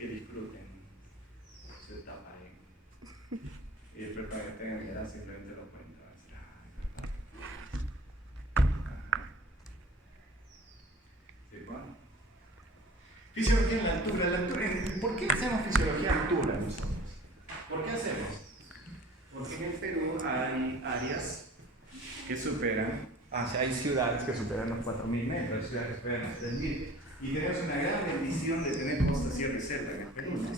que disfruten su etapa y después para que tengan edad simplemente lo pueden sí, bueno. Fisiología en la altura. ¿Por qué hacemos fisiología en altura nosotros? ¿Por qué hacemos? Porque en el Perú hay áreas que superan, hay ciudades que superan los 4.000 metros, ciudades que superan los 3.000, y tenemos una gran bendición de tener costa, sierra y selva en el Perú, ¿no?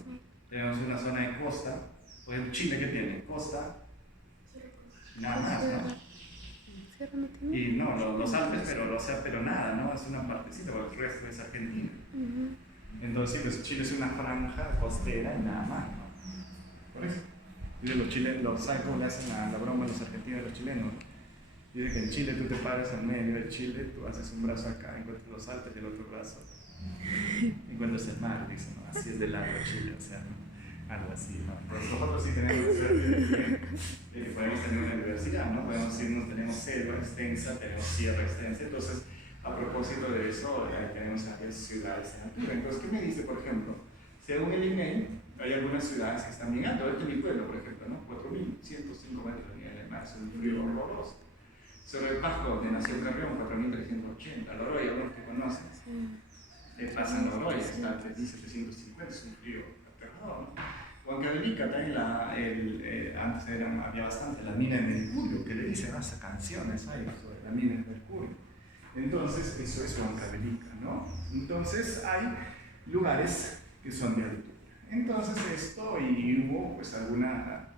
Tenemos una zona de costa, por ejemplo, Chile, ¿qué tiene? Costa, nada más, ¿no? Y no, los Alpes, pero nada, ¿no? Es una partecita, porque el resto es Argentina. Entonces, pues Chile es una franja costera y nada más, ¿no? Por eso. Dice los chilenos, ¿saben cómo le hacen la broma a los argentinos y los chilenos? Dice que en Chile tú te paras al medio de Chile, tú haces un brazo acá, encuentras los Alpes y el otro brazo encuentras el mar, dicen, ¿no? Así es de largo Chile, o sea, ¿no? Algo así, ¿no? Entonces nosotros sí tenemos suerte de que podemos tener una universidad, ¿no? Podemos irnos, tenemos selva extensa, tenemos sierra extensa, entonces a propósito de eso, tenemos varias ciudades en altura. Entonces, ¿qué me dice, por ejemplo? Según el INEI, hay algunas ciudades que están bien altas. Este es mi pueblo, por ejemplo, ¿no? 4.105 metros de nivel del mar, es un frío horroroso. Sobre el Pasco, donde nació Carrión, 4.380. Loroy, algunos que conocen, pasan Loroy, está a 3.750, es un frío aterrador, ¿no? Huancavelica, también antes había bastante la mina de mercurio, que le dicen hasta canciones hay sobre la mina de mercurio. Entonces, eso es Huancavelica, ¿no? Entonces, hay lugares que son de altura. Entonces, esto, y hubo pues algunas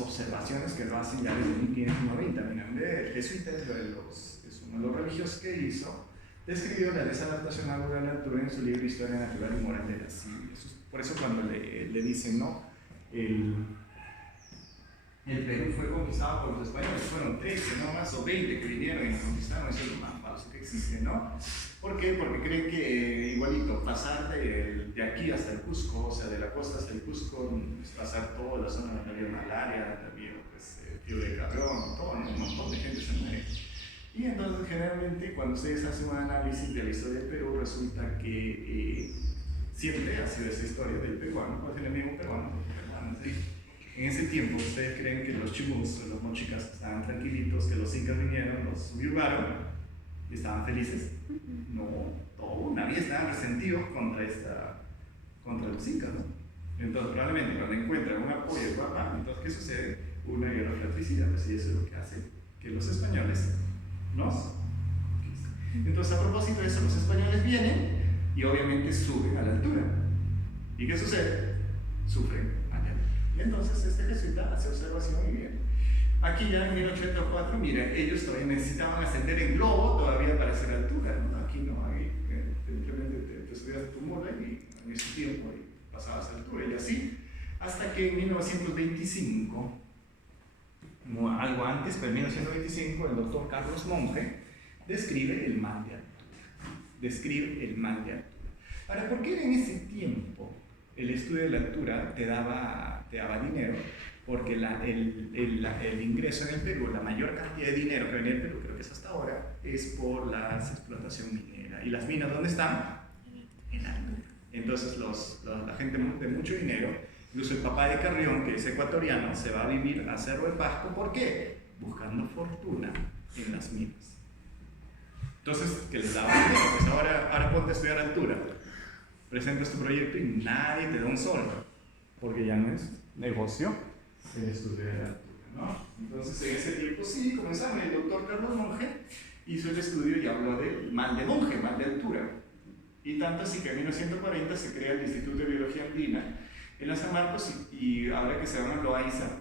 observaciones que lo hacen ya desde 1590. El jesuita es uno de los religiosos que hizo, describió la desadaptación a la altura en su libro Historia Natural y Moral de las Ciencias. Por eso cuando le dicen, ¿no? El Perú fue conquistado por los españoles, fueron 13, no más, o 20 que vinieron y nos conquistaron, eso es lo más falso que existe, ¿no? ¿Por qué? Porque creen que igualito, pasar de aquí hasta el Cusco, o sea, de la costa hasta el Cusco, es pasar toda la zona donde había malaria, había pues, fiebre de Carrión, todo, un montón de gente se muere. Y entonces, generalmente, cuando ustedes hacen un análisis de la historia del Perú, resulta que siempre ha sido esa historia del peruano, ¿cuál es el enemigo peruano? ¿Sí? En ese tiempo, ¿ustedes creen que los chimús, los mochicas, estaban tranquilitos, que los incas vinieron, los subyugaron y estaban felices? No, toda una vida estaban resentidos contra los incas, ¿no? Entonces, probablemente cuando encuentran un apoyo, entonces, ¿qué sucede? Una guerra fratricida, pues, y eso es lo que hace que los españoles nos... Entonces, a propósito de eso, los españoles vienen y obviamente suben a la altura. ¿Y qué sucede? Sufren. Entonces este jesuita hace observación y bien. Aquí ya en 1804, mira, ellos todavía necesitaban ascender en globo todavía para hacer altura, ¿no? Aquí no, hay, simplemente te subías a tu mula y en ese tiempo pasabas a altura y así, hasta que en 1925, no, algo antes, pero en 1925 el doctor Carlos Monge describe el mal de altura. Ahora, ¿por qué en ese tiempo el estudio de la altura te daba dinero? Porque el ingreso en el Perú, la mayor cantidad de dinero que venía del Perú, creo que es hasta ahora, es por la explotación minera. ¿Y las minas dónde están? En la altura. Entonces la gente de mucho dinero, incluso el papá de Carrión, que es ecuatoriano, se va a vivir a Cerro de Pasco. ¿Por qué? Buscando fortuna en las minas. Entonces, ¿qué les daba dinero? Pues ahora ponte a estudiar altura. Presentas tu proyecto y nadie te da un sol, porque ya no es negocio el estudio de la altura, ¿no? Entonces, en ese tiempo sí, comenzamos. El doctor Carlos Monge hizo el estudio y habló del mal de monje, mal de altura. Y tanto así que en 1940 se crea el Instituto de Biología Andina en la San Marcos y ahora que se llama Loaiza,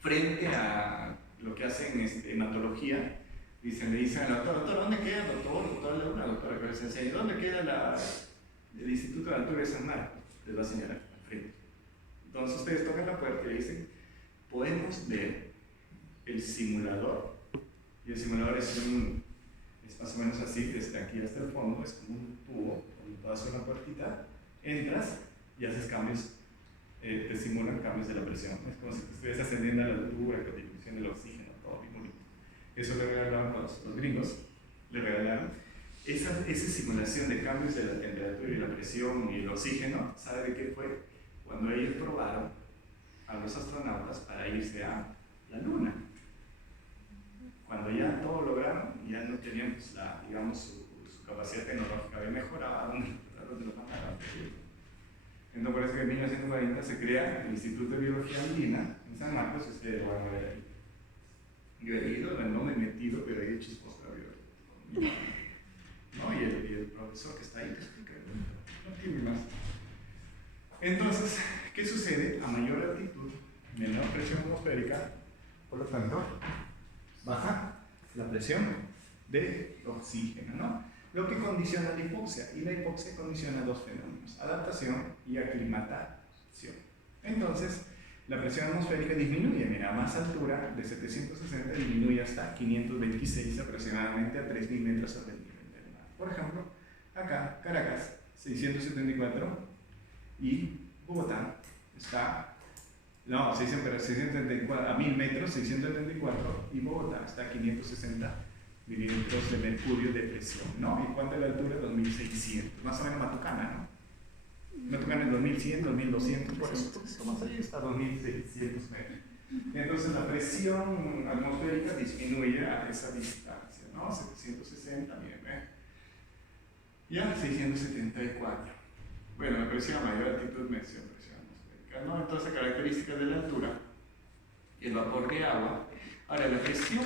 frente a lo que hacen hematología, le dicen al doctor, ¿dónde queda, doctora, una doctora que les enseña, ¿dónde queda el Instituto de Altura de San Marcos? Les va a señalar al frente. Entonces ustedes tocan la puerta y le dicen, podemos ver el simulador, y el simulador es más o menos así, desde aquí hasta el fondo, es como un tubo, donde tú haces una puertita, entras y haces cambios, te simulan cambios de la presión. Es como si te estuvieras ascendiendo a la altura, con disminución del oxígeno, todo muy bonito. Eso le regalaron los gringos, le regalaron. esa simulación de cambios de la temperatura y la presión y el oxígeno, ¿sabe de qué fue? Cuando ellos probaron a los astronautas para irse a la Luna. Cuando ya todo lograron, ya no tenían pues, digamos, su capacidad tecnológica había mejorado, de los mandaron. Entonces por eso que en 1940 se crea el Instituto de Biología Andina en San Marcos, ustedes lo van a ver ahí. Yo he ido, no me he metido, pero he hecho chisposa biología. ¿No? Y el profesor que está ahí te explica, no tiene más. Entonces, ¿qué sucede? A mayor altitud, menor presión atmosférica, por lo tanto, baja la presión de oxígeno, ¿no? Lo que condiciona la hipoxia, y la hipoxia condiciona dos fenómenos, adaptación y aclimatación. Entonces, la presión atmosférica disminuye, mira, a más altura, de 760 disminuye hasta 526 aproximadamente a 3.000 metros sobre el nivel del mar. Por ejemplo, acá, Caracas, 674, y Bogotá está, no, 674, a 1.000 metros, 674, y Bogotá está a 560 milímetros de mercurio de presión, ¿no? ¿Y cuánto es la altura? 2.600, más o menos Matucana, ¿no? Matucana es 2.100, 2.200, por eso, más allá está 2.600 metros. Entonces la presión atmosférica disminuye a esa distancia, ¿no? 760, miren, ya 674. Bueno, la presión a mayor altitud mención presión atmosférica, ¿no? Entonces, características de la altura, el vapor de agua. Ahora, la presión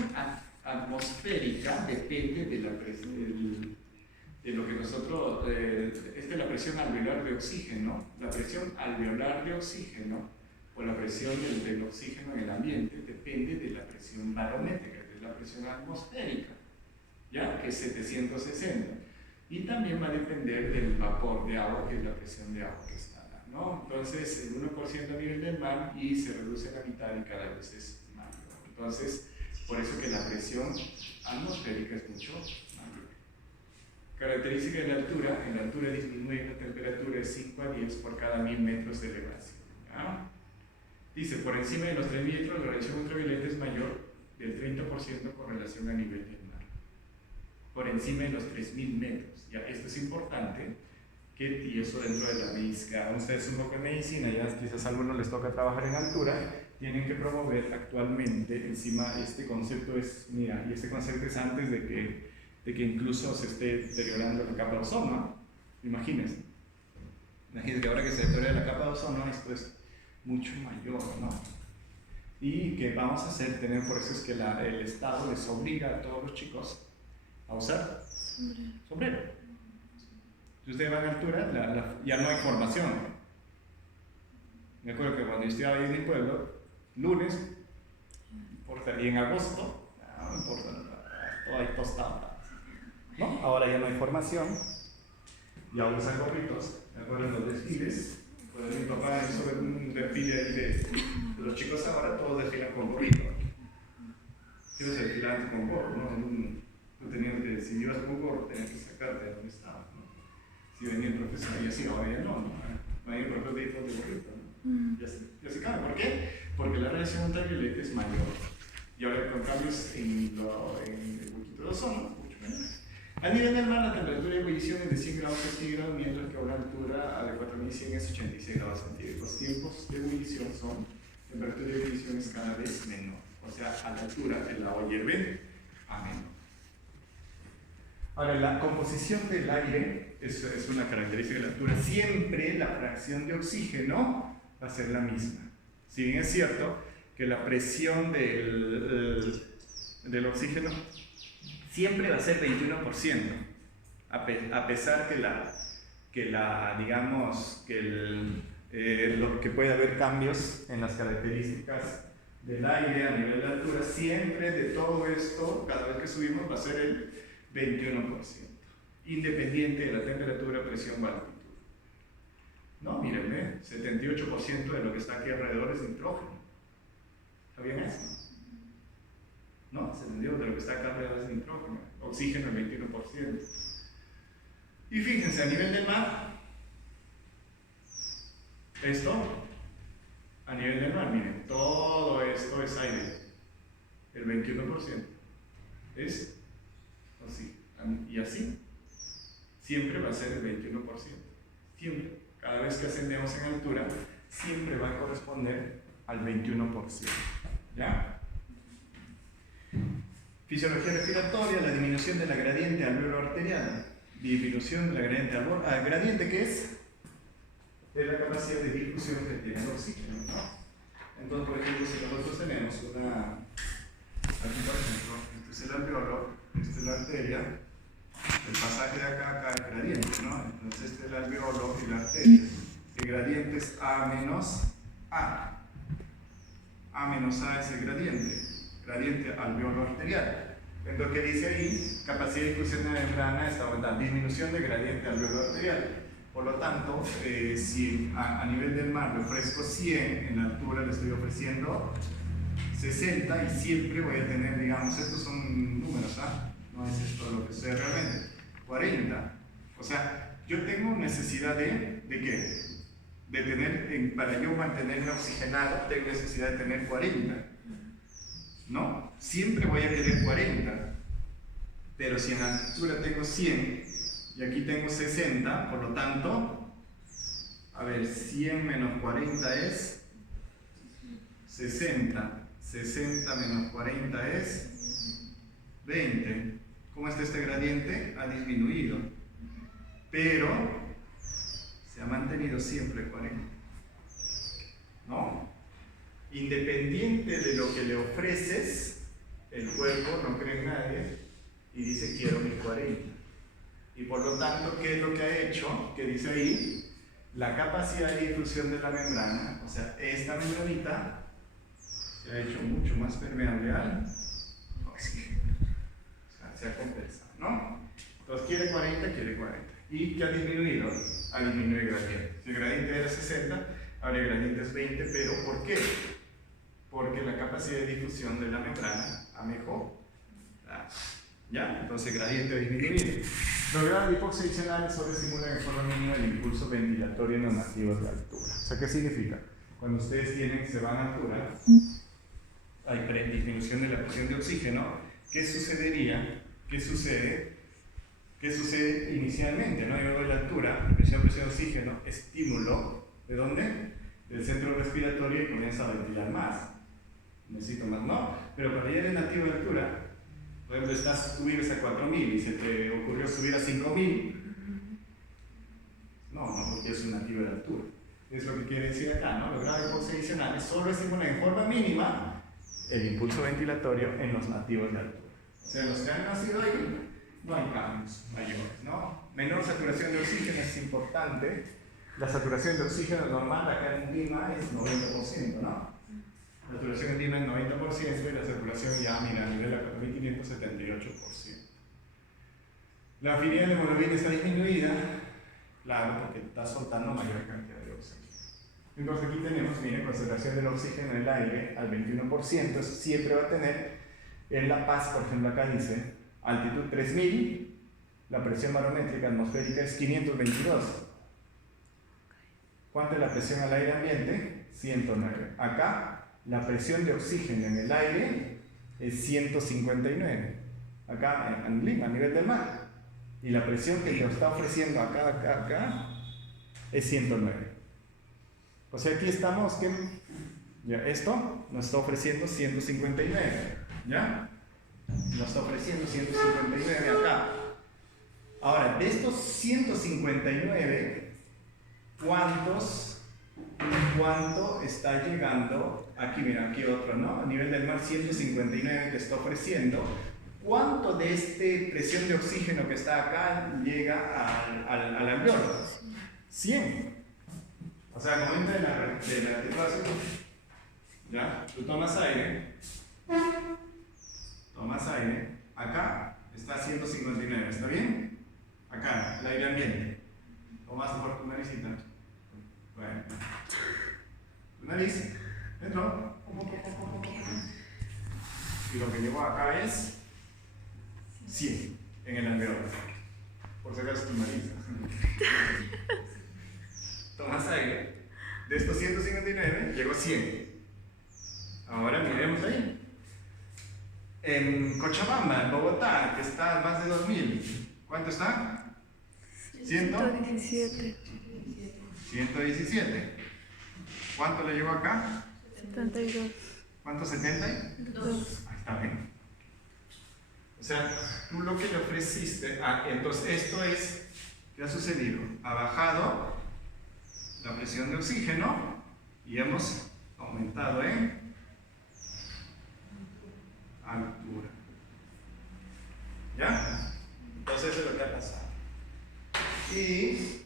atmosférica depende de la de lo que nosotros, esta es la presión alveolar de oxígeno. La presión alveolar de oxígeno o la presión del oxígeno en el ambiente depende de la presión barométrica, que es la presión atmosférica, ¿ya? Que es 760. Y también va a depender del vapor de agua, que es la presión de agua que está, ¿no? Entonces, el 1% a nivel del mar y se reduce a la mitad y cada vez es mayor. Entonces, por eso que la presión atmosférica es mucho mayor. Característica de la altura, en la altura disminuye la temperatura de 5 a 10 por cada 1.000 metros de elevación, ¿ya? Dice, por encima de los 3 metros la radiación ultravioleta es mayor del 30% con relación a nivel del mar. Por encima de los 3.000 metros. Ya, esto es importante, y eso dentro de la medicina, ustedes un poco en medicina, ya quizás a algunos les toca trabajar en altura, tienen que promover actualmente, encima este concepto es, mira, y este concepto es antes de que incluso se esté deteriorando la capa de ozono, ¿no? Imagínense que ahora que se deteriora la capa de ozono, esto es mucho mayor, ¿no? Y que vamos a tener, por eso es que el Estado les obliga a todos los chicos a usar sombrero. Si ustedes van a altura, ya no hay formación. Me acuerdo que cuando yo estudiaba ahí en mi pueblo, lunes, y en agosto, no importa, todo ahí tostado, ¿no? Ahora ya no hay formación, ya usan gorritos. Me acuerdo en los desfiles, cuando mi papá hizo un desfile ahí de los chicos ahora, todos desfilan con gorrito. Ellos se desfilan con gorro, ¿no? Tú tenías que, si ibas con gorro, tenías que sacarte de donde estabas, ¿no? Si venía el profesor, y así, ahora ya no, no hay el profesor de gorrito, ¿no? Ya se cabe. ¿Por qué? Porque la radiación ultravioleta es mayor. Y ahora con cambios en el poquito de ozono, mucho menos. A nivel del mar, la temperatura de ebullición es de 100 grados centígrados, mientras que a una altura de 4.100 es 86 grados centígrados. Los tiempos de ebullición son, la temperatura de ebullición es cada vez menor. O sea, a la altura el agua hierve a menor. Ahora, la composición del aire es una característica de la altura. Siempre la fracción de oxígeno va a ser la misma. Si bien es cierto que la presión del oxígeno siempre va a ser 21%, a pesar que puede haber cambios en las características del aire a nivel de altura, siempre de todo esto, cada vez que subimos va a ser el 21%, independiente de la temperatura, presión o altitud. No, mírenme, 78% de lo que está aquí alrededor es nitrógeno. ¿Sabían eso? No, 78% de lo que está acá alrededor es nitrógeno. Oxígeno el 21%. Y fíjense, a nivel del mar, esto, a nivel del mar, miren, todo esto es aire. El 21% es así. Y así, siempre va a ser el 21%. Siempre. Cada vez que ascendemos en altura, siempre va a corresponder al 21%. ¿Ya? Fisiología respiratoria, la disminución de la gradiente alveolo arterial. Disminución de la gradiente alveolo. ¿Gradiente qué es? Es la capacidad de difusión que tiene el oxígeno, ¿no? Entonces, por ejemplo, si nosotros tenemos una. Aquí, por ejemplo, este es el alveolo, esta es la arteria. El pasaje de acá a acá es gradiente, ¿no? Entonces, este es el alveolo y la arteria. El gradiente es A menos A. A menos A es el gradiente alveolo arterial. Entonces, ¿qué dice ahí? Capacidad de difusión de la membrana está aumentada, disminución de gradiente alveolo arterial. Por lo tanto, si a nivel del mar le ofrezco 100, en la altura le estoy ofreciendo 60 y siempre voy a tener, digamos, estos son números, ¿ah? No es esto lo que sea realmente, 40. O sea, yo tengo necesidad ¿de qué? De tener, para yo mantenerme oxigenado, tengo necesidad de tener 40. ¿No? Siempre voy a querer 40. Pero si en la altura tengo 100 y aquí tengo 60, por lo tanto, a ver, 100 menos 40 es 60. 60 menos 40 es 20. ¿Cómo está este gradiente? Ha disminuido, pero se ha mantenido siempre 40. ¿No? Independiente de lo que le ofreces, el cuerpo no cree en nadie y dice quiero mis 40. Y por lo tanto, ¿qué es lo que ha hecho? Que dice ahí, la capacidad de difusión de la membrana, o sea, esta membranita se ha hecho mucho más permeable al oxígeno. O sea, se ha compensado, ¿no? Entonces, quiere 40, quiere 40. ¿Y qué ha disminuido? Ha disminuido el gradiente. Si el gradiente era 60, ahora el gradiente es 20, pero ¿por qué? Porque la capacidad de difusión de la membrana ha mejorado. ¿Ya? Entonces, gradiente ha disminuido. Los grados de hipoxia adicionales solo estimulan en forma mínima el impulso ventilatorio en normativos de altura. O sea, ¿qué significa? Cuando ustedes se van a altura, hay disminución de la presión de oxígeno. ¿Qué sucedería? ¿Qué sucede? ¿Qué sucede inicialmente? ¿No? Yo doy la altura, presión de oxígeno, estímulo, ¿de dónde? Del centro respiratorio y comienza a ventilar más. Necesito más, ¿no? Pero cuando ya eres nativo de altura, por ejemplo, tú vives a 4000 y se te ocurrió subir a 5000. No, porque es un nativo de altura. Es lo que quiere decir acá, ¿no? Los grados de hipoxia adicionales solo estimulan en forma mínima el impulso ventilatorio en los nativos de altura. O sea, los que han nacido ahí, no hay cambios mayores, ¿no? Menor saturación de oxígeno es importante. La saturación de oxígeno normal acá en Lima es 90%, ¿no? La saturación en Lima es 90% y la saturación ya, mira, a nivel de 4500, 78%. La afinidad de hemoglobina está disminuida, claro, porque está soltando mayor cantidad de oxígeno. Entonces aquí tenemos, miren, concentración del oxígeno en el aire al 21%, eso siempre va a tener en La Paz, por ejemplo, acá dice, altitud 3000, la presión barométrica atmosférica es 522. ¿Cuánto es la presión al aire ambiente? 109. Acá, la presión de oxígeno en el aire es 159. Acá en Lima, a nivel del mar. Y la presión que te está ofreciendo acá, es 109. O sea, aquí estamos, ¿qué? Ya, esto nos está ofreciendo 159. ¿Ya? Nos está ofreciendo 159 acá. Ahora, de estos 159, ¿cuánto está llegando? Aquí, mira, aquí otro, ¿no? A nivel del mar, 159 que está ofreciendo. ¿Cuánto de esta presión de oxígeno que está acá llega al alveolo? 100. O sea, al momento de la titulación, ¿ya? Tú tomas aire, acá está 159, ¿está bien? Acá, el aire ambiente. Tomas por tu naricita. Bueno. Tu nariz, dentro. Y lo que llegó acá es 100 en el alveolo. Por si acaso tu nariz. Tomas aire. De estos 159 llegó 100. Ahora miremos ahí. En Cochabamba, en Bogotá, que está a más de 2000. ¿Cuánto está? 117. 117. ¿Cuánto le llegó acá? 72. ¿Cuánto? 72. Ahí está bien. O sea, tú lo que le ofreciste, entonces esto es, ¿qué ha sucedido? Ha bajado la presión de oxígeno y hemos aumentado en altura. ¿Ya? Entonces eso es lo que ha pasado. Y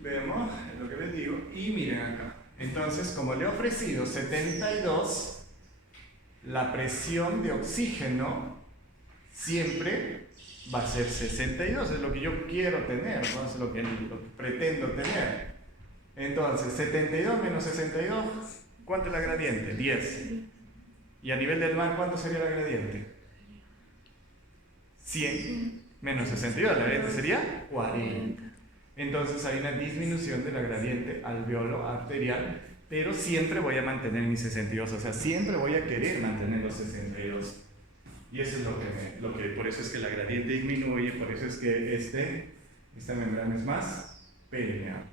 vemos lo que les digo, y miren acá. Entonces, como le he ofrecido 72, la presión de oxígeno siempre va a ser 62, es lo que yo quiero tener, ¿no? Es lo que pretendo tener. Entonces, 72 menos 62, ¿cuánto es la gradiente? 10. ¿Y a nivel del mar cuánto sería la gradiente? 100 menos 62, la gradiente sería 40. Entonces hay una disminución de la gradiente alveolo arterial, pero siempre voy a mantener mi 62, o sea, siempre voy a querer mantener los 62. Y eso es lo que por eso es que la gradiente disminuye, por eso es que esta membrana es más permeable.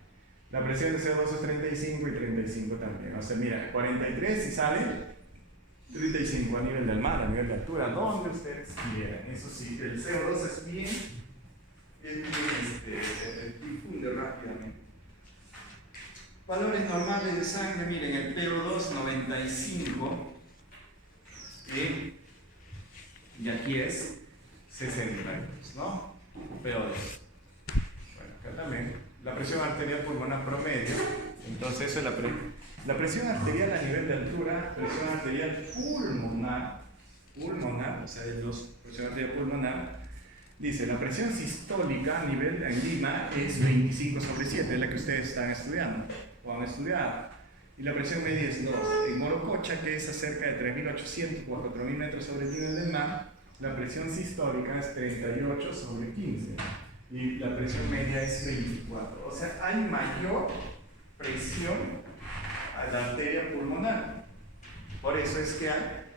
La presión de CO2 es 35 y 35 también. O sea, mira, 43 y sale 35 a nivel del mar, a nivel de altura, donde ustedes quieran. Eso sí, el CO2 es bien difunde rápidamente. Valores normales de sangre, miren, el PO2 95 y aquí es 62, ¿no? PO2. Bueno, acá también la presión arterial pulmonar promedio, entonces eso es la presión arterial a nivel de altura, presión arterial pulmonar, o sea, presión arterial pulmonar. Dice, la presión sistólica a nivel en Lima es 25/7, es la que ustedes están estudiando o han estudiado. Y la presión media es 2. En Morococha, que es a cerca de 3.800 o 4.000 metros sobre el nivel del mar, la presión sistólica es 38/15. Y la presión media es 24. O sea, hay mayor presión a la arteria pulmonar. Por eso es que hay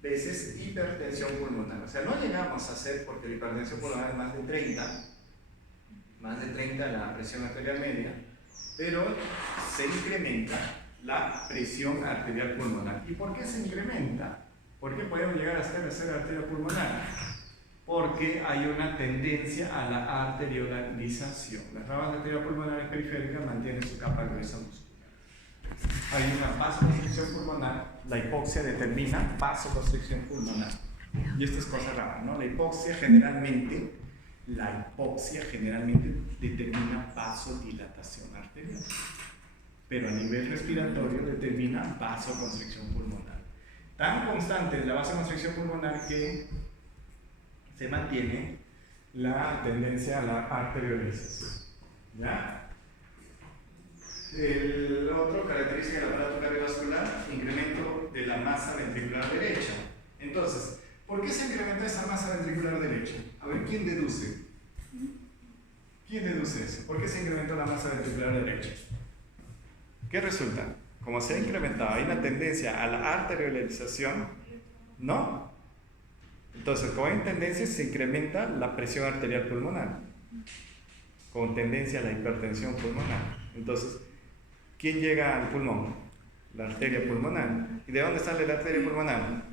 veces hipertensión pulmonar. O sea, no llegamos a hacer, porque la hipertensión pulmonar es más de 30 la presión arterial media, pero se incrementa la presión arterial pulmonar. ¿Y por qué se incrementa? ¿Por qué podemos llegar hasta la arteria pulmonar? Porque hay una tendencia a la arteriolarización. Las ramas arteriales pulmonares periféricas mantienen su capa gruesa muscular. Hay una vasoconstricción pulmonar, la hipoxia determina vasoconstricción pulmonar. Y esto es cosa rara, ¿no? La hipoxia generalmente determina vasodilatación arterial, pero a nivel respiratorio determina vasoconstricción pulmonar. Tan constante es la vasoconstricción pulmonar que se mantiene la tendencia a la arteriolización. ¿Ya? El otro característica del aparato cardiovascular, incremento de la masa ventricular derecha. Entonces, ¿por qué se incrementa esa masa ventricular derecha? A ver, ¿quién deduce? ¿Quién deduce eso? ¿Por qué se incrementó la masa ventricular derecha? ¿Qué resulta? Como se ha incrementado, hay una tendencia a la arteriolización, ¿no? Entonces, como hay tendencia, se incrementa la presión arterial pulmonar, con tendencia a la hipertensión pulmonar. Entonces, ¿quién llega al pulmón? La arteria pulmonar. ¿Y de dónde sale la arteria pulmonar?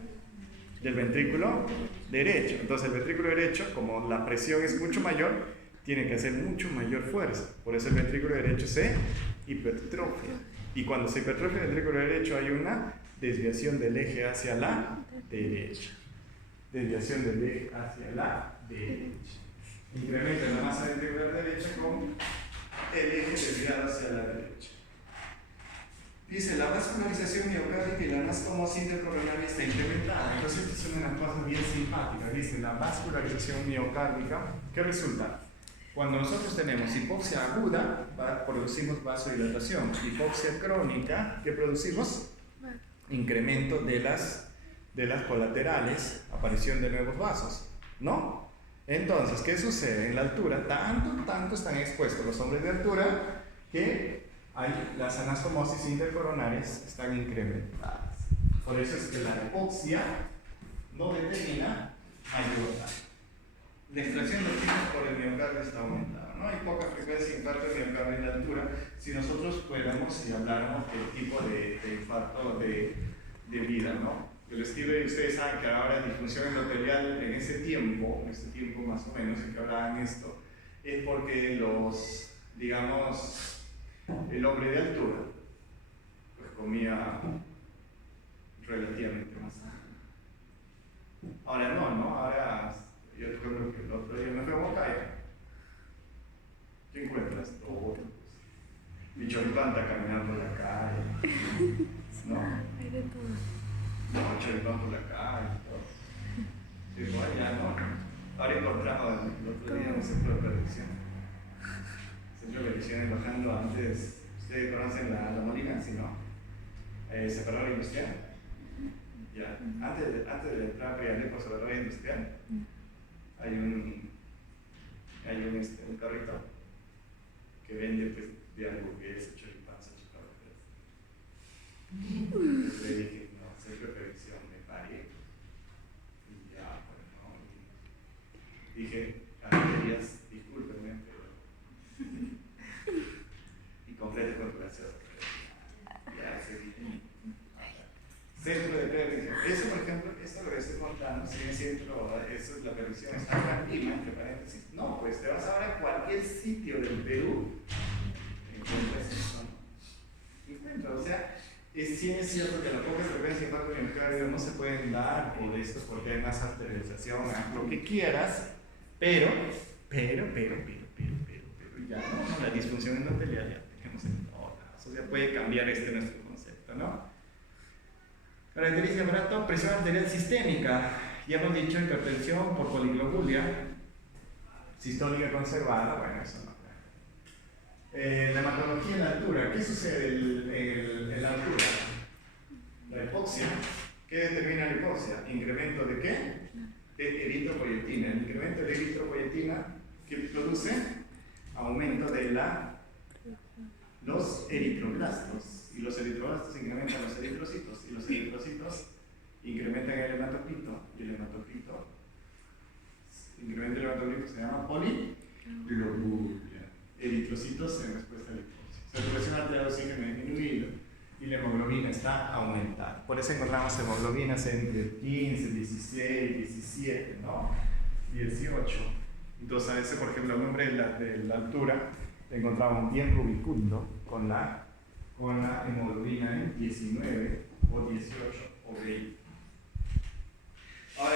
Del ventrículo derecho. Entonces el ventrículo derecho, como la presión es mucho mayor, tiene que hacer mucho mayor fuerza. Por eso el ventrículo derecho se hipertrofia. Y cuando se hipertrofia el ventrículo derecho hay una desviación del eje hacia la derecha. Desviación del eje hacia la derecha. Incrementa la masa ventricular derecha con el eje desviado hacia la derecha. Dice, la vascularización miocárdica y la anastomosis intercoronaria está incrementada. Entonces, esto es una cosa bien simpática. Dice, la vascularización miocárdica, ¿qué resulta? Cuando nosotros tenemos hipoxia aguda, producimos vasodilatación. Hipoxia crónica, ¿qué producimos? Incremento de las colaterales, aparición de nuevos vasos, ¿no? Entonces, ¿qué sucede? En la altura, tanto están expuestos los hombres de altura que las anastomosis intercoronarias están incrementadas. Por eso es que la hipoxia no determina ayuda. La extracción de oxígeno por el miocardio está aumentada. ¿no? Hay poca frecuencia de infarto de miocardio en la altura. Si nosotros fuéramos y habláramos del tipo de infarto de vida, ¿no? El estilo, y ustedes saben que ahora disfunción endotelial en ese tiempo más o menos en que hablaban esto, es porque los, digamos, el hombre de altura, pues comía relativamente más sano. Ahora no, ahora yo recuerdo que el otro día me fui a Huancayo. ¿Qué encuentras? Todo. Mi choripán está caminando por la calle. No. Hay de todo. No, choripán por la calle. Todo. Sí, pues allá no. Ahora encontramos el otro día un centro de predicción. Centro de predicción bajando antes. ¿Ustedes conocen la Molina? Sí, ¿no? Separador industrial. Ya. Antes de entrar a Priané por separador industrial, hay un carrito que vende pues, de hamburguesas, choripán, salchipapa. Entonces le dije, no, centro de predicción, me paré. Y ya, bueno, no. Dije, cafeterías, discúlpenme, pero. Y complete con tu gaseosa. Ya, seguí. Centro de predicción. Eso, por ejemplo, esto lo que estoy contando, si bien centro, eso es la predicción, está tranquila, entre paréntesis. No, pues te vas ahora a cualquier sitio del Perú, encuentras eso, ¿no? Encuentras, o sea, sí es cierto que la poca frecuencia de infarto de miocardio no se pueden dar, o de estos porque hay más arterialización, haz lo que quieras, pero, ya no, la disfunción endotelial ya tenemos en todas, o sea, puede cambiar nuestro concepto, ¿no? Característica aparato, presión arterial sistémica. Ya hemos dicho hipertensión por poliglobulia, sistólica conservada, bueno, eso no. La hematología en la altura. ¿Qué sucede en la altura? La hipoxia. ¿Qué determina la hipoxia? ¿Incremento de qué? De eritropoyetina. El incremento de eritropoyetina que produce aumento de los eritroblastos. Y los eritroblastos incrementan los eritrocitos, y los eritrocitos incrementan el hematocrito, y el hematocrito incrementa el hematocrito, se llama poliglobulia. Eritrocitos en respuesta a la hipoxia. Saturación arterial de oxígeno disminuido y la hemoglobina está aumentada. Por eso encontramos hemoglobinas entre 15, 16, 17, ¿no? 18. Entonces a veces, por ejemplo, el nombre de la altura encontramos bien rubicundo con la hemoglobina en 19 o 18 o 20. Ahora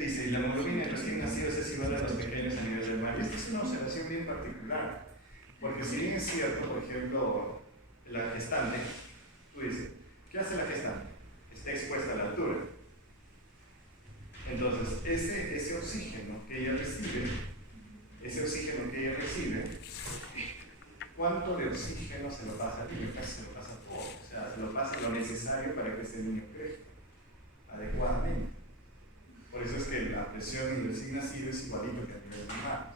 dice, la hemoglobina en recién nacidos es igual a los pequeños a nivel del mar. Esta es una observación bien particular, porque si bien es cierto, por ejemplo, la gestante, tú dices, ¿qué hace la gestante? Está expuesta a la altura. Entonces, ese oxígeno que ella recibe, ¿cuánto de oxígeno se lo pasa al niño? Casi se lo pasa todo. O sea, se lo pasa lo necesario para que ese niño crezca adecuadamente. Por eso es que la presión del recién nacido es igualito que a nivel humano,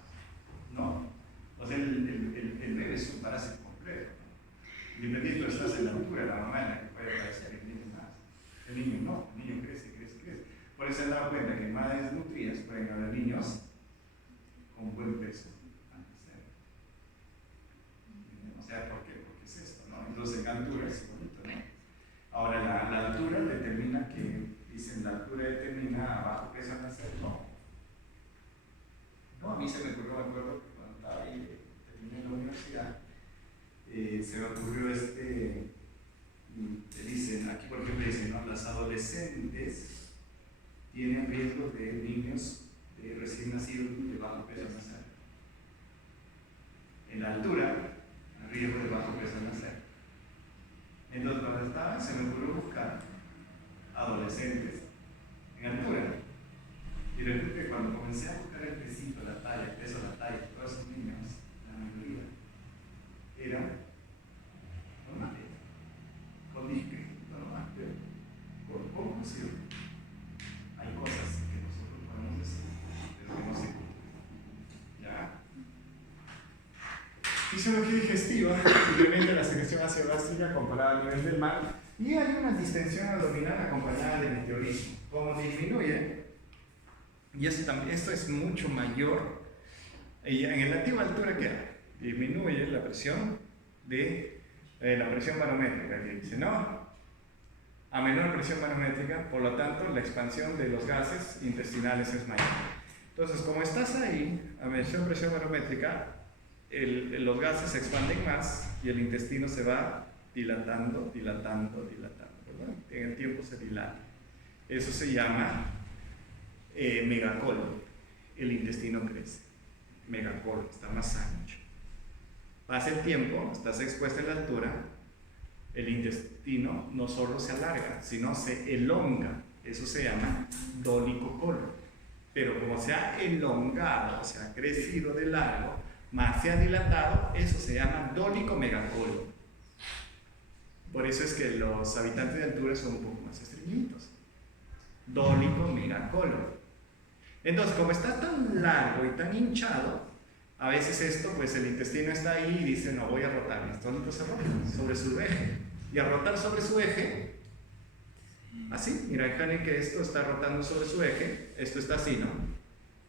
¿no? O sea, el bebé es un parásito completo, ¿no? Independiente de estás en la altura, la mamá en la que puede aparecer, el niño más. El niño no, el niño crece. Por eso se han dado cuenta que en madres desnutridas pueden haber niños con buen peso. O sea, ¿por qué? Porque es esto, ¿no? Entonces, la altura es bonito, ¿no? Ahora, la altura determina que, dicen, la altura determina a bajo peso al nacer, no. No, a mí se me ocurrió, me acuerdo que cuando estaba ahí, terminé en la universidad, se me ocurrió dicen, aquí por ejemplo dicen, ¿no? Las adolescentes tienen riesgo de niños recién nacidos de bajo peso al nacer. En la altura, riesgo de bajo peso al nacer. Entonces, cuando estaba, se me ocurrió buscar adolescentes en altura. Y resulta que cuando comencé a buscar el pesito, la talla, el peso, la talla, todos esos niños, la mayoría, eran normales, con disque, normal, pero con poco sí. Hay cosas que nosotros podemos decir, pero que no se cumplen. ¿Ya? Fisiología digestiva, incrementa la secreción ácido gástrica comparada al nivel del mar, y hay una distensión abdominal acompañada de meteorismo. Como disminuye, y esto es mucho mayor Y en el latido altura, ¿qué hay? Disminuye la presión de la presión barométrica, que dice, no, a menor presión barométrica, por lo tanto, la expansión de los gases intestinales es mayor. Entonces, como estás ahí, a menor presión barométrica, los gases se expanden más y el intestino se va dilatando, ¿verdad? En el tiempo se dilata. Eso se llama megacolon. El intestino crece. Megacolon, está más ancho. Pasa el tiempo, estás expuesto en la altura, el intestino no solo se alarga, sino se elonga. Eso se llama dólico colon. Pero como se ha elongado, se ha crecido de largo, más se ha dilatado, eso se llama dólico megacolon. Por eso es que los habitantes de altura son un poco más estreñidos. Dólico megacolon. Entonces, como está tan largo y tan hinchado, a veces esto, pues el intestino está ahí y dice, no, voy a rotar. Y entonces se rota sobre su eje. Y a rotar sobre su eje, así, mira, imaginen que esto está rotando sobre su eje, esto está así, ¿no?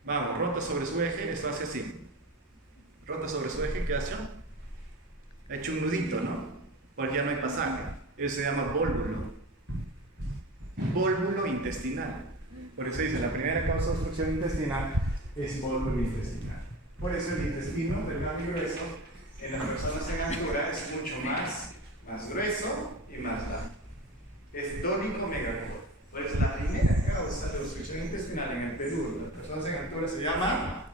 Vamos, rota sobre su eje, esto hace así. Rota sobre su eje, ¿qué hace? Ha hecho un nudito, ¿no? Porque ya no hay pasaje. Eso se llama vólvulo. Vólvulo intestinal. Por eso dice, la primera causa de obstrucción intestinal es vólvulo intestinal. Por eso el intestino delgado y grueso en las personas en altura es mucho más grueso y más largo. Es dólico megacolon. Pues la primera causa de obstrucción intestinal en el Perú de las personas en altura se llama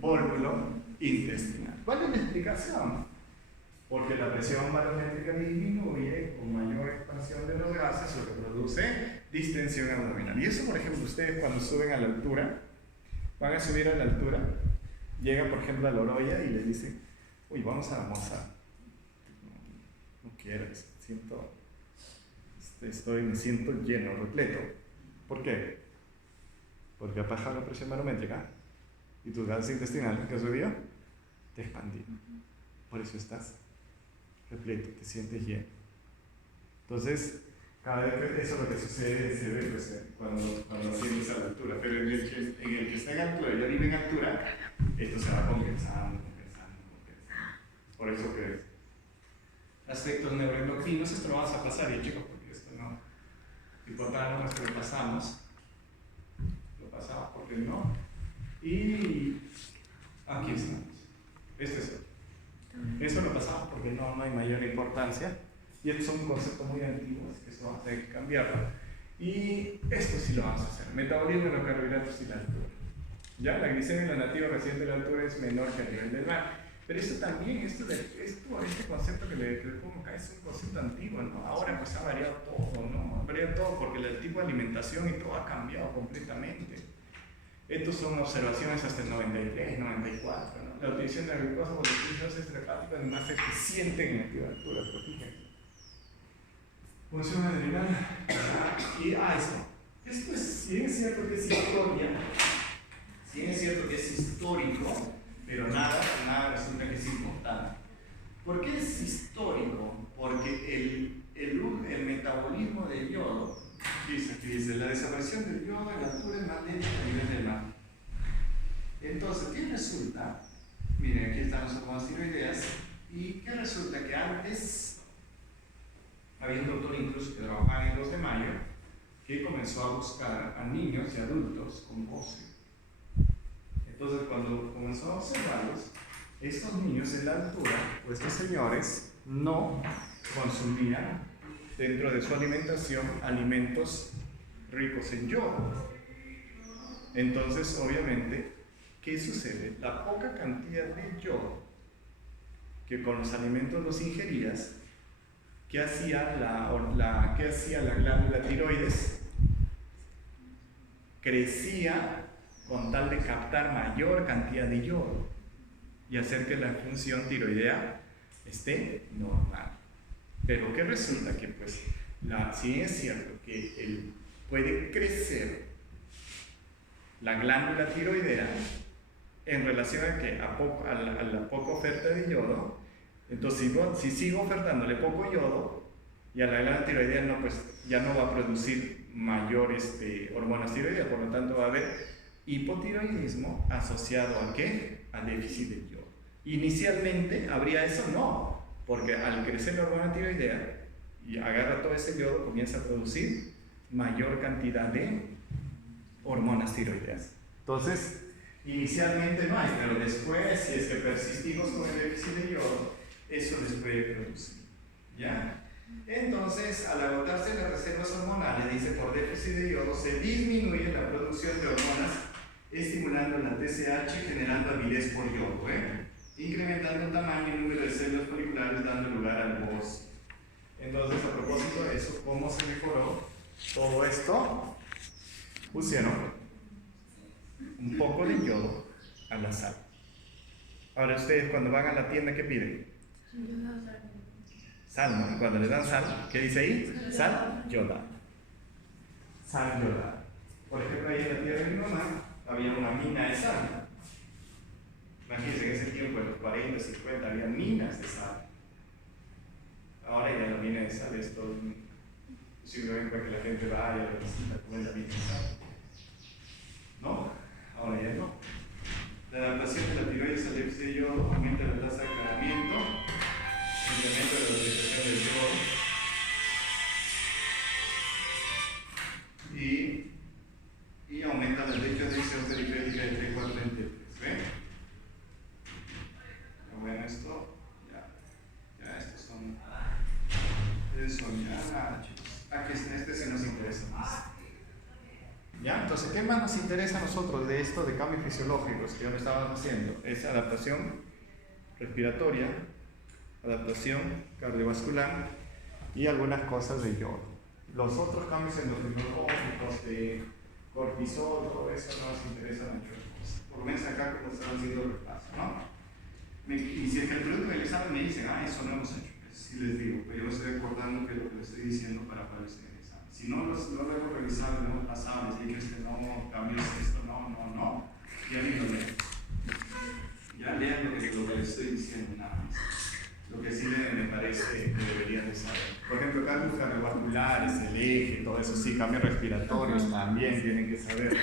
vólvulo intestinal. ¿Cuál es la explicación? Porque la presión barométrica disminuye con mayor expansión de los gases, lo que produce distensión abdominal. Y eso, por ejemplo, ustedes cuando suben a la altura, van a subir a la altura, llegan, por ejemplo, a la Oroya y les dicen, uy, vamos a almorzar. No quiero, me siento lleno, repleto. ¿Por qué? Porque ha bajado la presión barométrica y tus gases intestinales, ¿qué ha subido? Te expandieron. Por eso estás repleto, te sientes lleno. Entonces, cada vez que eso es lo que sucede, se ve pues, cuando asciendes a la altura. Pero en el que está en altura y ya vive en altura, esto se va compensando. Por eso que aspectos neuroendocrinos, esto lo vamos a pasar, y chicos, porque esto no. Hipotálamo, esto lo pasamos porque no. Y aquí estamos. Este es otro. Eso lo pasamos porque no hay mayor importancia. Y estos son conceptos muy antiguos, que esto vamos a tener que cambiarlo. Y esto sí lo vamos a hacer. Metabolismo de los carbohidratos y la altura. Ya, la glicemia en la nativa reciente de la altura es menor que a nivel del mar. Pero esto también, este concepto que le pongo acá es un concepto antiguo, ¿no? Ahora pues ha variado todo, ¿no? Ha variado todo porque el tipo de alimentación y todo ha cambiado completamente. Estos son observaciones hasta el 93, 94, ¿no? La utilización de la glucosa por los tejidos extrahepáticos es más eficiente en la altura, pero fíjense. Función adrenal. Y esto es, si bien es cierto que es historia, si bien es cierto que es histórico, pero nada resulta que es importante. ¿Por qué es histórico? Porque el metabolismo del yodo, dice, la desaparición del yodo en la altura es más lenta que a nivel del mar. Entonces, ¿qué resulta? Miren, aquí están las hormonas tiroideas. ¿Y qué resulta? Que antes había un doctor incluso que trabajaba en el 2 de mayo que comenzó a buscar a niños y adultos con bocio. Entonces, cuando comenzó a observarlos, estos niños en la altura, o estos señores, no consumían dentro de su alimentación alimentos ricos en yodo. Entonces, obviamente, ¿qué sucede? La poca cantidad de yodo que con los alimentos los ingerías, ¿qué hacía la glándula tiroides? Crecía con tal de captar mayor cantidad de yodo y hacer que la función tiroidea esté normal. Pero ¿qué resulta? Que pues, sí es cierto que puede crecer la glándula tiroidea en relación a la poca oferta de yodo. Entonces, si sigo ofertándole poco yodo y a la glándula tiroidea no, pues ya no va a producir mayor hormonas tiroideas, por lo tanto va a haber hipotiroidismo asociado ¿a qué? a déficit de yodo. Inicialmente, ¿habría eso? No, porque al crecer la hormona tiroidea y agarra todo ese yodo, comienza a producir mayor cantidad de hormonas tiroideas. Entonces, inicialmente no hay, pero después, si es que persistimos con el déficit de yodo, eso les puede producir. ¿Ya? Entonces, al agotarse las reservas hormonales, dice, por déficit de yodo, se disminuye la producción de hormonas, estimulando la TSH, generando avidez por yodo, incrementando el tamaño y el número de células foliculares, dando lugar al bocio. Entonces, a propósito de eso, ¿cómo se mejoró todo esto? Pusieron un poco de yodo a la sal. Ahora ustedes cuando van a la tienda, ¿qué piden? Sal, ¿no? Y cuando les dan sal, ¿qué dice ahí? Sal yodada. Sal yodada. Por ejemplo, ahí en la tierra de mi mamá había una mina de sal. Imagínense, en ese tiempo, en los 40, 50, había minas de sal. Ahora ya la mina de sal es todo un sirve para que la gente vaya a la visita, comer la mina de sal. ¿No? Ahora ya no. La adaptación de la tiroides al déficit de yodo aumenta la tasa de aclaramiento, incremento de la utilización del yodo y aumenta la decadición periférica de 3,4 en ¿ven? Bueno, esto ya estos son ya nada, chicos. Aquí este se nos interesa más. ¿Ya? Entonces, ¿qué más nos interesa a nosotros de esto de cambios fisiológicos que ya estábamos haciendo? Es adaptación respiratoria, adaptación cardiovascular y algunas cosas de yodo. Los otros cambios endocrinológicos de cortisol, todo eso no nos interesa mucho. Por lo menos acá como están haciendo el repaso, ¿no? Y si es que el producto del examen me dicen, eso no hemos hecho, pues sí les digo, pero yo estoy recordando que lo que les estoy diciendo para ustedes. Si no lo hemos revisado, lo hemos pasado, les digo que no cambios esto, no, ya ni lo leen. Ya lean lo que les estoy diciendo, nada más. Lo que sí me parece que deberían de saber. Por ejemplo, cambios cardiovasculares, el eje, todo eso, sí, cambios respiratorios también tienen que saber.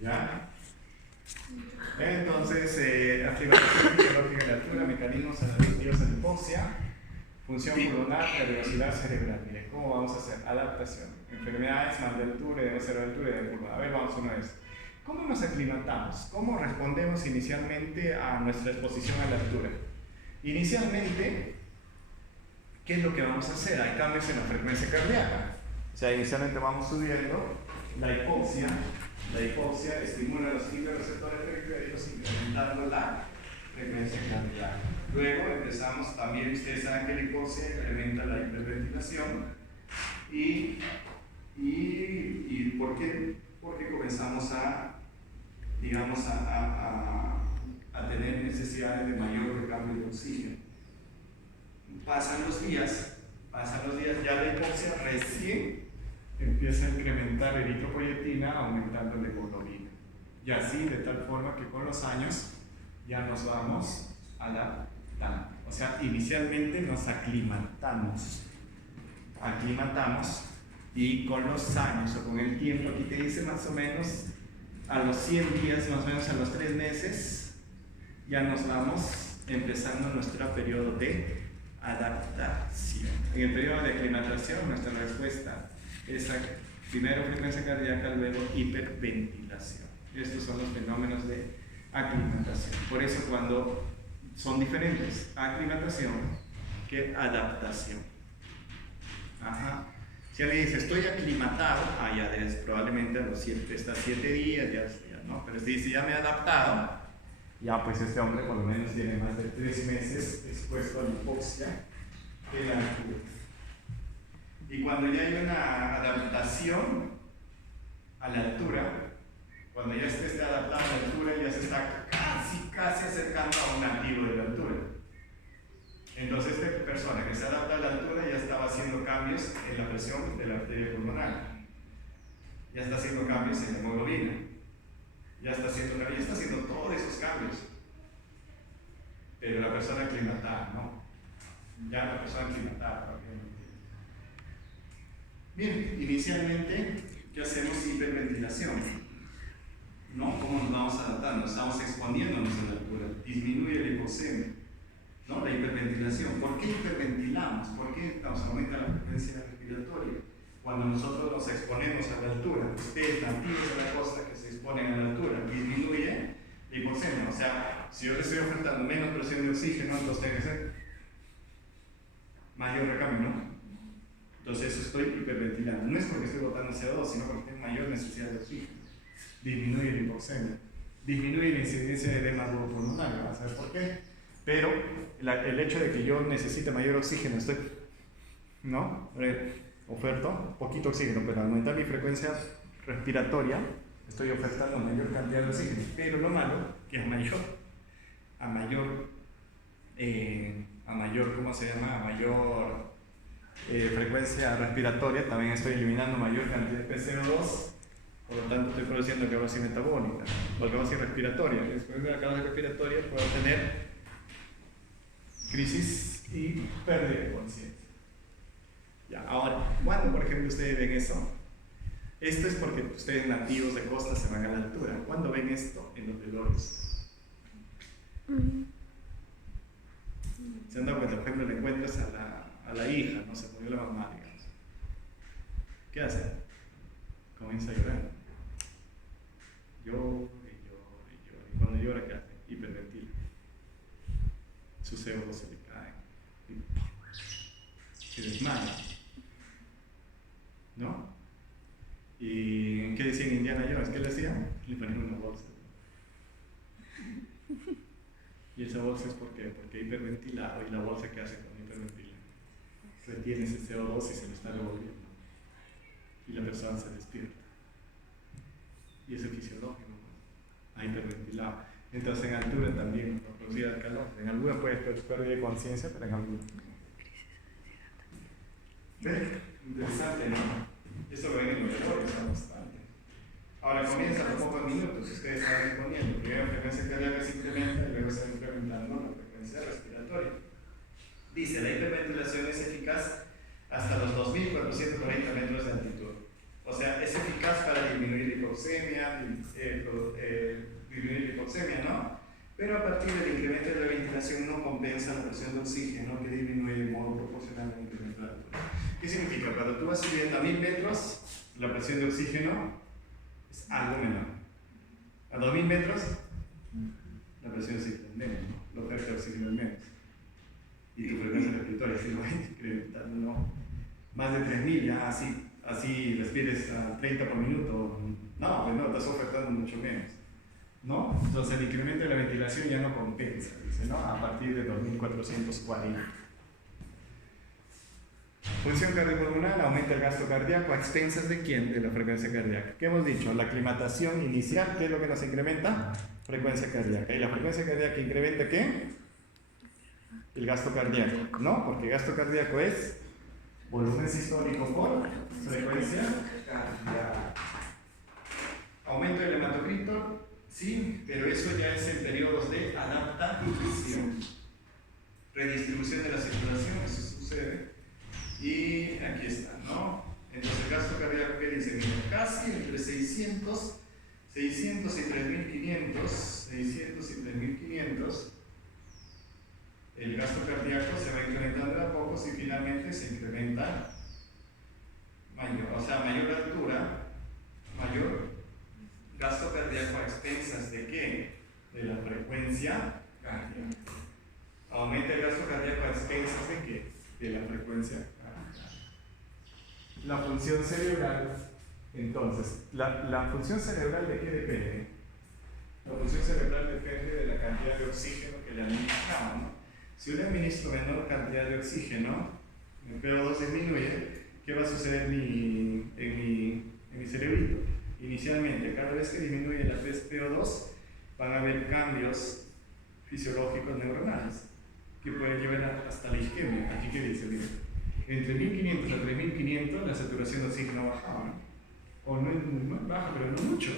¿Ya? Entonces, activación fisiológica de la altura, mecanismos adaptativos a la hipoxia. Función pulmonar, cardiovascular, cerebral. Miren, ¿cómo vamos a hacer? Adaptación. Enfermedades, mal de altura, de cero de altura y de pulmón. A ver, vamos una vez. ¿Cómo nos aclimatamos? ¿Cómo respondemos inicialmente a nuestra exposición a la altura? Inicialmente, ¿qué es lo que vamos a hacer? Hay cambios en la frecuencia cardíaca. O sea, inicialmente vamos subiendo. La hipoxia estimula los receptores periféricos, incrementando la frecuencia cardíaca. Luego empezamos, también ustedes saben que la hipoxia incrementa la hiperventilación y ¿por qué? Porque comenzamos a tener necesidades de mayor recambio de oxígeno. Pasan los días, ya la hipoxia recién empieza a incrementar eritropoyetina aumentando la hemoglobina. Y así, de tal forma que con los años ya nos vamos adaptando. O sea, inicialmente nos aclimatamos y con los años o con el tiempo, aquí te dice más o menos a los 100 días, más o menos a los 3 meses, ya nos vamos empezando nuestro periodo de adaptación. En el periodo de aclimatación, nuestra respuesta es primero frecuencia cardíaca, luego hiperventilación. Estos son los fenómenos de aclimatación. Por eso cuando son diferentes aclimatación que adaptación. Ajá. Si alguien dice estoy aclimatado, ya probablemente a los 7 días, ya, ¿no? Pero si dice ya me he adaptado, ya pues este hombre por lo menos tiene más de 3 meses expuesto a la hipoxia de la altura. Y cuando ya hay una adaptación a la altura, cuando ya esté adaptado a la altura, ya se está casi acercando a un nativo de la altura. Entonces esta persona que se adapta a la altura ya estaba haciendo cambios en la presión de la arteria pulmonar, ya está haciendo cambios en la hemoglobina, ya está haciendo todos esos cambios. Pero la persona aclimatada, ¿no? Ya la persona aclimatada. Bien, inicialmente, ¿qué hacemos? Hiperventilación. ¿no? ¿Cómo nos vamos adaptando? Estamos exponiéndonos a la altura. Disminuye la hipoxemia, ¿no? La hiperventilación. ¿Por qué hiperventilamos? ¿Por qué nos aumenta la frecuencia respiratoria? Cuando nosotros nos exponemos a la altura, ustedes nativos de la costa que se exponen a la altura, disminuye la hipoxemia. O sea, si yo les estoy ofertando menos presión de oxígeno, entonces tiene que ser mayor recambio, ¿no? Entonces eso estoy hiperventilando. No es porque estoy botando CO2, sino porque tengo mayor necesidad de oxígeno. Disminuye la hipoxemia. Disminuye la incidencia de edema pulmonar. ¿Vas a ver por qué? Pero el hecho de que yo necesite mayor oxígeno, estoy, ¿no? Oferto poquito oxígeno, pero al aumentar mi frecuencia respiratoria, estoy ofertando mayor cantidad de oxígeno. Pero lo malo, que es a mayor, ¿cómo se llama? A mayor frecuencia respiratoria, también estoy eliminando mayor cantidad de CO2, por lo tanto estoy produciendo alcalosis metabólica o alcalosis respiratoria. Después de la alcalosis respiratoria puedo tener crisis y pérdida de conciencia. Ya, ahora, ¿cuándo, por ejemplo, ustedes ven eso? Esto es porque ustedes nativos de costa se van a la altura. ¿Cuándo ven esto? En los velorios. Se han dado cuenta, por ejemplo, le encuentras a la hija, no se murió la mamá, digamos. ¿Qué hace? Comienza a llorar. Llora y llora y llora. Y cuando llora, ¿qué hace? Hiperventila. Su CO2 se le cae. Y se desmaya. ¿No? ¿Y qué decía en Indiana Jones? ¿Qué le hacían? Le ponían una bolsa. Y esa bolsa es porque hiperventilado, y la bolsa que hace con hiperventilar retiene ese CO2 y se lo está revolviendo. Y la persona se despierta. Y eso es fisiológico, ¿no? Ha hiperventilado. Entonces en altura también no producía calor. En altura puede perder conciencia, pero en altura. Interesante, ¿no? Esto lo ven en los velorios, bastante. Ahora comienza por pocos minutos, ustedes están exponiendo. Primero la frecuencia cardíaca se incrementa y luego se va incrementando la frecuencia respiratoria. Dice, la hiperventilación es eficaz hasta los 2.440 metros de altitud. O sea, es eficaz para disminuir la hipoxemia, ¿no? Pero a partir del incremento de la ventilación no compensa la presión de oxígeno que disminuye de modo proporcional al incremento de la altura. ¿Qué significa? Cuando tú vas subiendo a 1000 metros, la presión de oxígeno es algo menor. A 2000 metros, la presión de oxígeno es menos, ¿no? La oferta de oxígeno es menos. Y tu frecuencia respiratoria se va incrementando, ¿no? Más de 3000, ya así respires a 30 por minuto. No, pues no, estás ofertando mucho menos, ¿no? Entonces el incremento de la ventilación ya no compensa, dice, ¿no? A partir de 2440. Función cardiopulmonar, aumenta el gasto cardíaco a expensas de quién? De la frecuencia cardíaca. ¿Qué hemos dicho? La aclimatación inicial, ¿qué es lo que nos incrementa? Frecuencia cardíaca. ¿Y la frecuencia cardíaca incrementa qué? El gasto cardíaco, ¿no? Porque el gasto cardíaco es volumen sistólico por frecuencia cardíaca. Aumento del hematocrito, sí, pero eso ya es en periodos de adaptación. Redistribución de la circulación, eso sucede. Y aquí está, ¿no? Entonces el gasto cardíaco que dice, mira, casi entre 600 y 3500, el gasto cardíaco se va incrementando de a pocos y finalmente se incrementa mayor, o sea, mayor altura, mayor gasto cardíaco a expensas de qué? De la frecuencia cardíaca. Aumenta el gasto cardíaco a expensas de qué? De la frecuencia cardíaca. La función cerebral, entonces, ¿la función cerebral de qué depende? La función cerebral depende de la cantidad de oxígeno que le administramos, ¿no? Si le administro menor cantidad de oxígeno, el PO2 disminuye, ¿qué va a suceder en mi cerebrito? Inicialmente, cada vez que disminuye la PO2, van a haber cambios fisiológicos neuronales que pueden llevar hasta la isquemia. Aquí que dice, mira, entre 1500 a 3500 la saturación de oxígeno bajaba, ¿no? O no es baja, pero no mucho.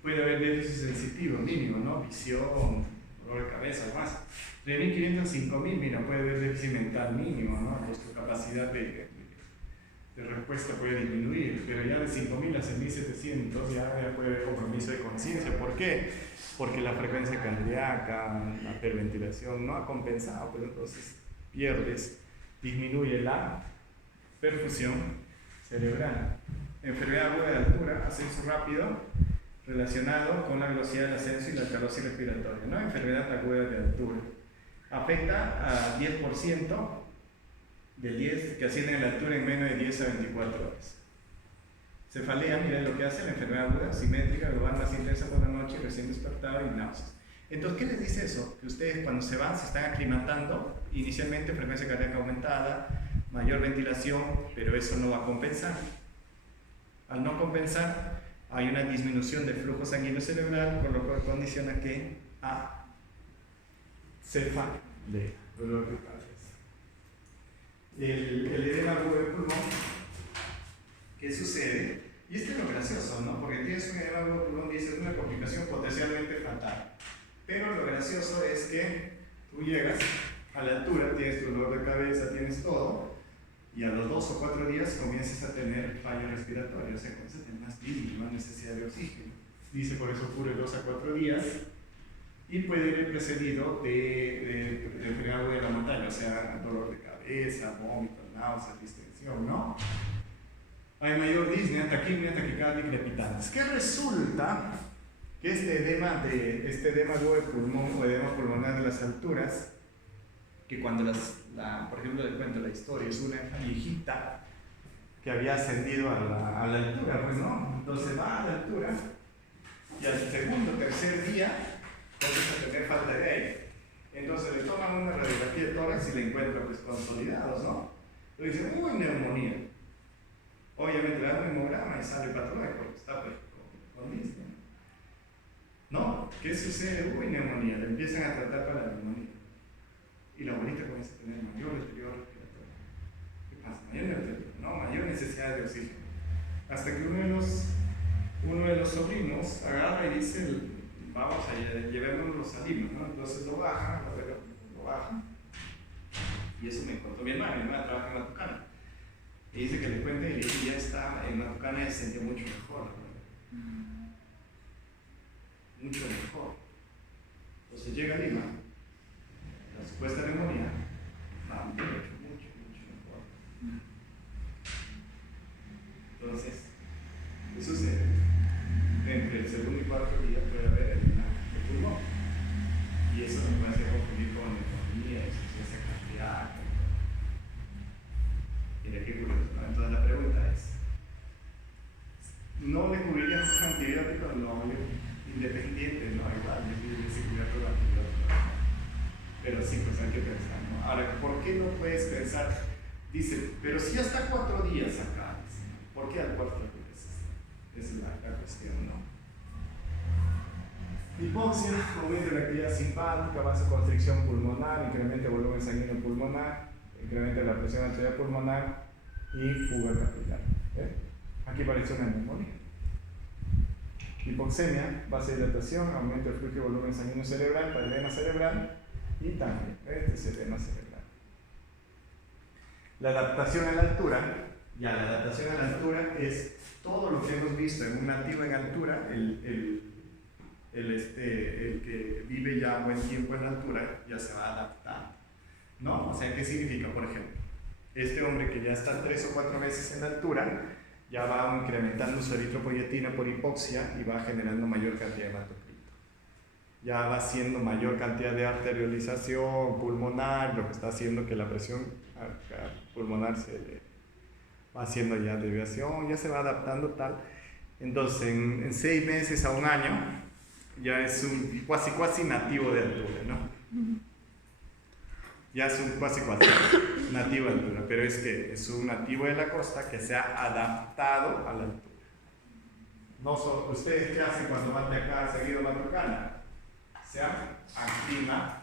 Puede haber déficit sensitivo mínimo, ¿no? Visión, dolor de cabeza, más. De 1500 a 5000, mira, puede haber déficit mental mínimo, ¿no? Nuestra capacidad de de respuesta puede disminuir, pero ya de 5.000 a 6.700 ya puede haber compromiso de conciencia. ¿Por qué? Porque la frecuencia cardíaca, la hiperventilación no ha compensado, pero entonces pierdes, disminuye la perfusión cerebral. Enfermedad aguda de altura, ascenso rápido, relacionado con la velocidad del ascenso y la alcalosis respiratoria, ¿no? Enfermedad aguda de altura. Afecta a 10% del 10 que ascienden a la altura en menos de 10 a 24 horas. Cefalea, miren lo que hace la enfermedad aguda, simétrica, global más intensa por la noche, recién despertado y náuseas. Entonces, ¿qué les dice eso? Que ustedes cuando se van, se están aclimatando, inicialmente frecuencia cardíaca aumentada, mayor ventilación, pero eso no va a compensar. Al no compensar, hay una disminución del flujo sanguíneo cerebral, por lo cual condiciona que a cefalea, dolor de cabeza. El edema agudo del pulmón, ¿qué sucede? Y esto es lo gracioso, ¿no? Porque tienes un edema agudo del pulmón, dices, una complicación potencialmente fatal. Pero lo gracioso es que tú llegas a la altura, tienes tu dolor de cabeza, tienes todo, y a los 2 o 4 días comienzas a tener fallo respiratorio, o sea, comienzas a tener más líquido, más necesidad de oxígeno. Dice, por eso ocurre 2 a 4 días, y puede ir precedido de enfermedad aguda de la montaña, o sea, dolor de cabeza, vómito, náuseas, distensión, ¿no? Hay mayor disnea, taquipnea, taquicardia y crepitantes. ¿Qué resulta? Que este edema agudo de pulmón o edema pulmonar de las alturas, que cuando por ejemplo les cuento la historia, es una viejita que había ascendido a la altura, pues no, entonces va a la altura y al segundo o tercer día comienza a tener falta de aire. Entonces le toman una radiografía de tórax y le encuentran pues consolidados, ¿no? Entonces dicen, uy, neumonía. Obviamente le dan un hemograma y sale patológico porque está pues con disnea. ¿No? ¿Qué sucede? Uy, neumonía. Le empiezan a tratar para la neumonía. Y la abuelita comienza a tener mayor deterioro respiratorio. ¿Qué pasa? Mayor deterioro, ¿no? Mayor necesidad de oxígeno. Hasta que uno de los sobrinos agarra y dice, vamos a llevarnos los salinos, ¿no? Entonces lo bajan. Y eso me contó mi hermana trabaja en Matucana. Y dice que le cuente y ya está en Matucana y se sentía mucho mejor, ¿no? Mucho mejor. Entonces llega a Lima, la supuesta neumonía, va mucho mejor. Entonces, ¿qué sucede? Entre el segundo y cuarto día puede haber edema de pulmón. Y eso nos puede hacer confundir con neumonía, insuficiencia cardíaca. Mira qué curioso, ¿no? Entonces la pregunta es, ¿no le cubriría un antibiótico? No, independiente, no, igual, yo sí cubría todo el antibiótico. Pero sí, pues hay que pensar, ¿no? Ahora, ¿por qué no puedes pensar? Dice, pero si hasta 4 días acá, ¿por qué al cuarto día? Esa es la cuestión, ¿no? Hipoxia, aumento de la actividad simpática, vasoconstricción pulmonar, incremento de volumen sanguíneo pulmonar, incremento de la presión arterial pulmonar y fuga capilar. Aquí aparece una neumonía. Hipoxemia, vasodilatación, aumento del flujo y volumen sanguíneo cerebral para edema cerebral y también, este es edema cerebral. La adaptación a la altura, la adaptación a la altura es todo lo que hemos visto en un nativo en altura, el que vive ya buen tiempo en altura, ya se va adaptando, ¿no? O sea, ¿qué significa? Por ejemplo, este hombre que ya está 3 o 4 veces en altura, ya va incrementando su eritropoyetina por hipoxia y va generando mayor cantidad de hematocrito. Ya va haciendo mayor cantidad de arteriolización pulmonar, lo que está haciendo que la presión pulmonar se va haciendo ya desviación, ya se va adaptando tal. Entonces, en 6 meses a 1 año, ya es un cuasi nativo de altura, ¿no? Ya es un cuasi nativo de altura, pero es que es un nativo de la costa que se ha adaptado a la altura. No son, ¿ustedes qué hacen cuando van de acá seguido a Matucana? Se aclimatado.